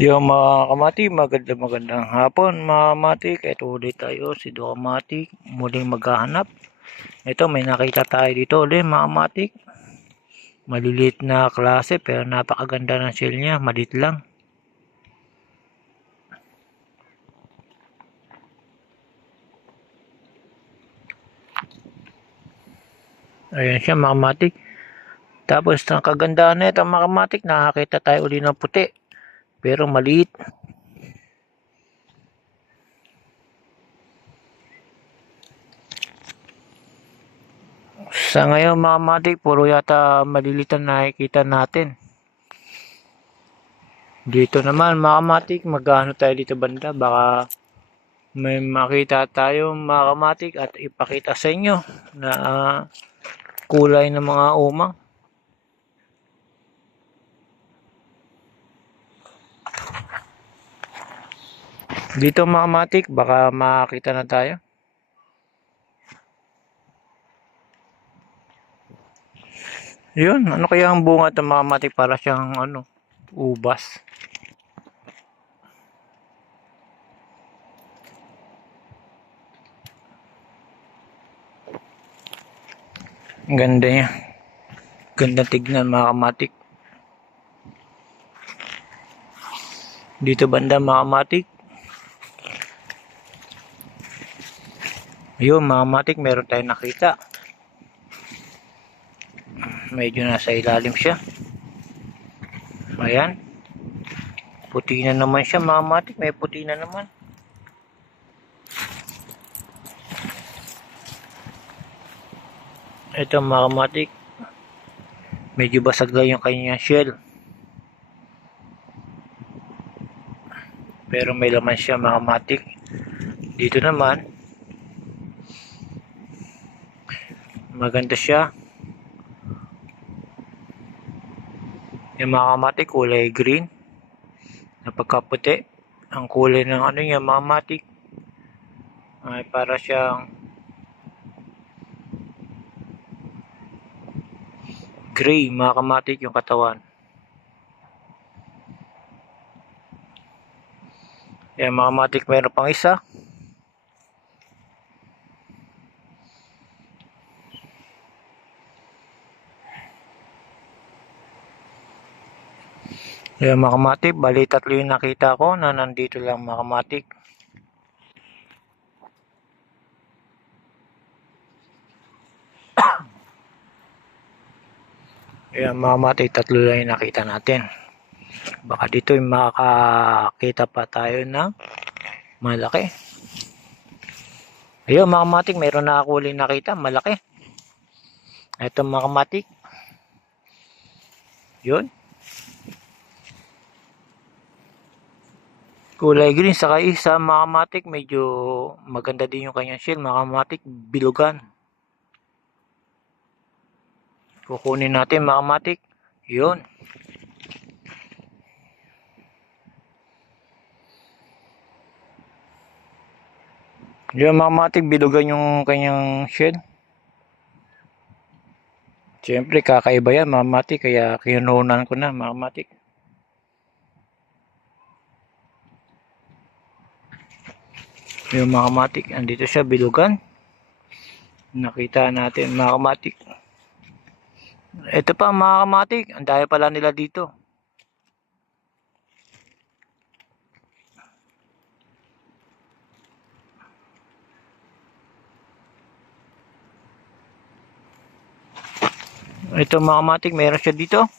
Yung mga kamati, maganda magandang hapon mga kamati. Ito ulit tayo, si Do Kamati, muling maghahanap. Ito, may nakita tayo dito ulit mga kamati. Maliliit na klase pero napakaganda ng shell niya, malit lang. Ayan siya mga kamati. Tapos ang kagandahan na ito mga kamati, nakakita tayo uli ng puti. Pero maliit. Sa ngayon mga matik, puro yata maliliit ang nakikita natin. Dito naman mga matik, magkano tayo dito banda? Baka may makita tayo mga kamatik at ipakita sa inyo na ah, kulay ng mga umang. Dito mga matik, baka makakita na tayo. Yun, ano kaya ang bunga ng mga matik para siyang ano, ubas. Ganda niya. Ganda tignan mga kamatik. Dito banda mga kamatik. Ayun mga kamatik, meron tayong nakita. Medyo nasa ilalim siya. Ayan. Puti na naman siya mga kamatik. May puti na naman. Ito mga kamatik. Medyo basag lang yung kanyang shell. Pero may laman siya mga kamatik. Dito naman. Maganda siya. Yung mga kamatik kulay green. Napagkaputi. Ang kulay ng ano niya mga kamatik. Ay para siyang gray mga kamatik yung katawan. Yan mga kamatik meron pang isa. Yan mga kamatik, bali tatlo yung nakita ko na nandito lang mga kamatik. Yan mga kamatik, tatlo lang yung nakita natin. Baka dito yung makakita pa tayo ng malaki. Ayun mga kamatik, mayroon na ako ulit nakita, malaki. Ito mga kamatik. Yun. Kulay green, saka isa mga kamatik, medyo maganda din yung kanyang shell. Mga kamatik, bilugan. Kukunin natin mga kamatik. Yun. Yung mga kamatik, bilugan yung kanyang shell. Siyempre, kakaiba yan mga kamatik, kaya kinunan ko na mga Yung mga kamatik, andito siya, bilugan. Nakita natin mga kamatik. Ito pa mga kamatik, ang daya pala nila dito. Ito mga kamatik, meron siya dito.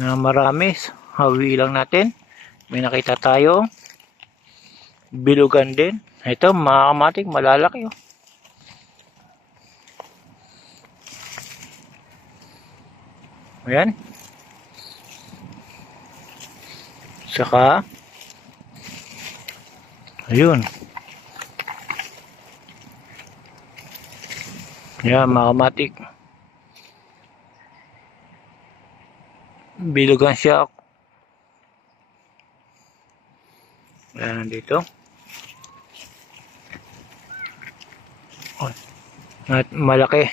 Na marami. Hawi lang natin. May nakita tayo. Bilugan din. Ito mga kamatik, malalaki oh. Ayan. Saka ayun. Yan mga kamatik. Bilugan siya. Ayan dito. at malaki.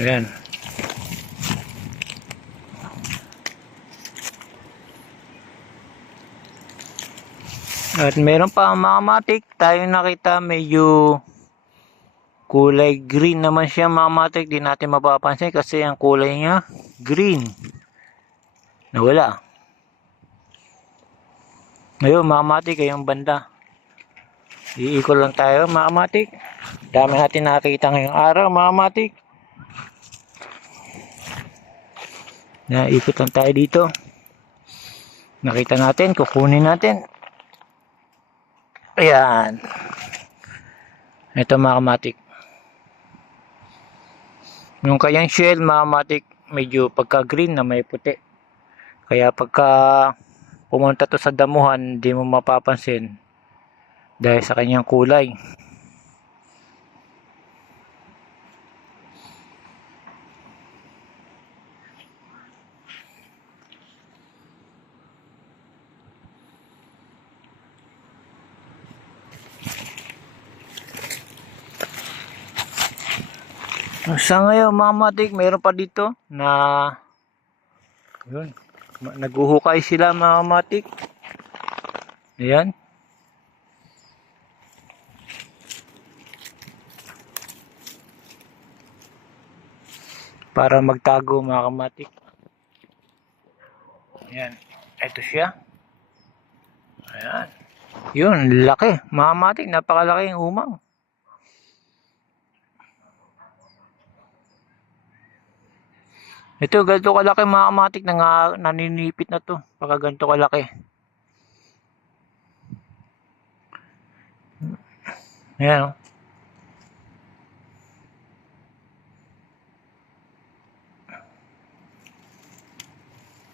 Ayan. At meron pa mga matik tayo nakita medyo kulay green naman siya mga matik. Di natin mapapansin kasi ang kulay niya green. Nawala. Ngayon mga matik kayong banda. Iikot lang tayo mga matik. Dami natin nakita ngayong araw mga matik. Na ikot lang tayo dito. Nakita natin, kukunin natin. Ayan. Ito mga kamatik. Yung kayang shell mga kamatik, medyo pagka green na may puti. Kaya pagka pumunta to sa damuhan, hindi mo mapapansin dahil sa kanyang kulay. Sa ngayon mga matik, mayroon pa dito na yun, naguhukay sila mga matik. Ayan. Para magtago mga kamatik. Ayan. Ito siya. Ayan. Yun, laki. Mga kamatik, napakalaki yung umang. Ito, ganito kalaki mga kamatik na naninipit na to. Pagka ganito kalaki. Ayan.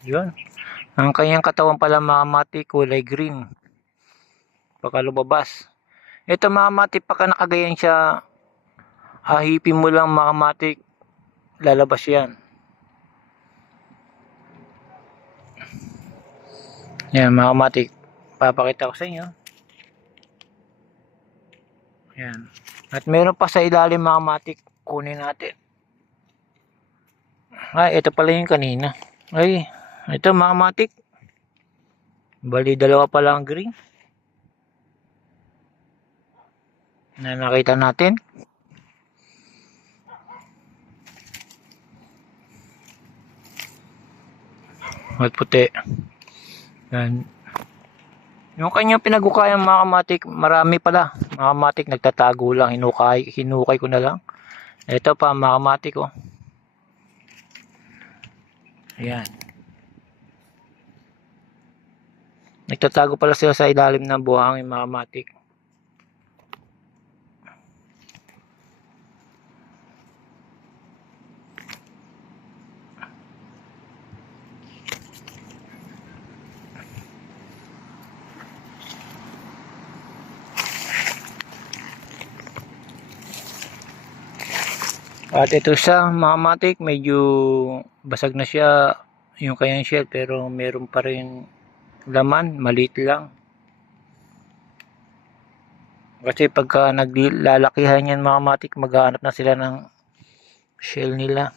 Yun. Ang kanyang katawan pala mga kamatik, kulay green. Pagka lumabas. Ito mga kamatik, pagka nakagayan siya, ahipin mo lang mga kamatik, lalabas yan. Yan mga. Papakita ko sa inyo. Yan. At meron pa sa ilalim mga kamatik. Kunin natin. Ay, ito pala yung kanina. Ay, ito mga kamatik. Bali, dalawa pa lang green. Na nakita natin. At puti. Yan. Yung kanyang pinagukayang mga kamatik, marami pala. Mga kamatik nagtatago lang, hinukay, hinukay ko na lang. Ito pa mga kamatik oh. Ayan. Nagtatago pala sila sa ilalim ng buhangin mga kamatik. At ito siya, mga matik, medyo basag na siya yung kanyang shell pero meron pa rin laman, maliit lang. Kasi pagka naglalakihan yan mga matik, maghahanap na sila ng shell nila.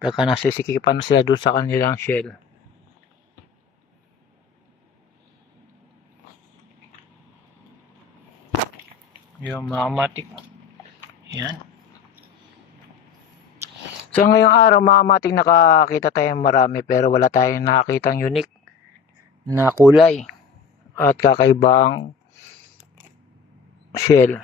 Pagka nasisikipan na sila doon sa kanilang shell. Yung mga matik. Yan. So ngayong araw mga mating nakakita tayo marami pero wala tayong nakakitang unique na kulay at kakaibang shell.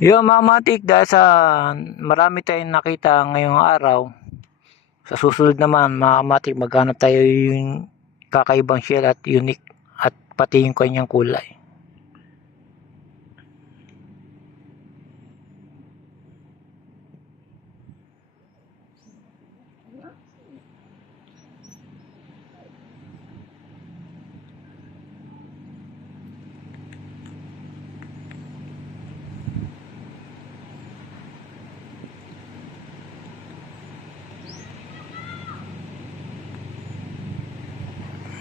Yung mga matik dahil sa marami tayong nakita ngayong araw sa susunod naman mga matik maghanap tayo yung kakaibang shell at unique at pati yung kanyang kulay.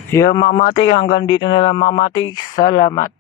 So yun, mga matik, hanggang dito na lang mga matik. Salamat.